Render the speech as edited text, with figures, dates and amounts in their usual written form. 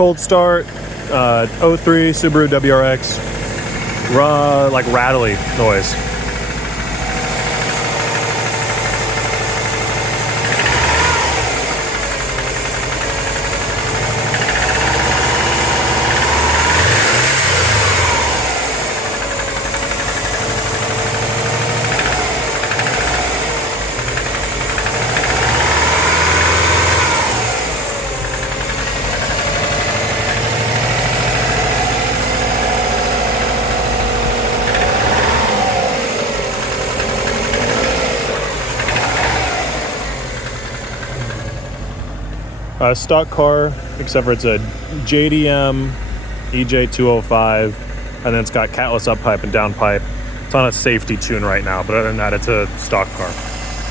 cold start, 03 Subaru WRX, raw, like rattly noise. Stock car, except for it's a JDM Ej205, and then it's got catless up pipe and down pipe. It's on a safety tune right now, but other than that, it's a stock car.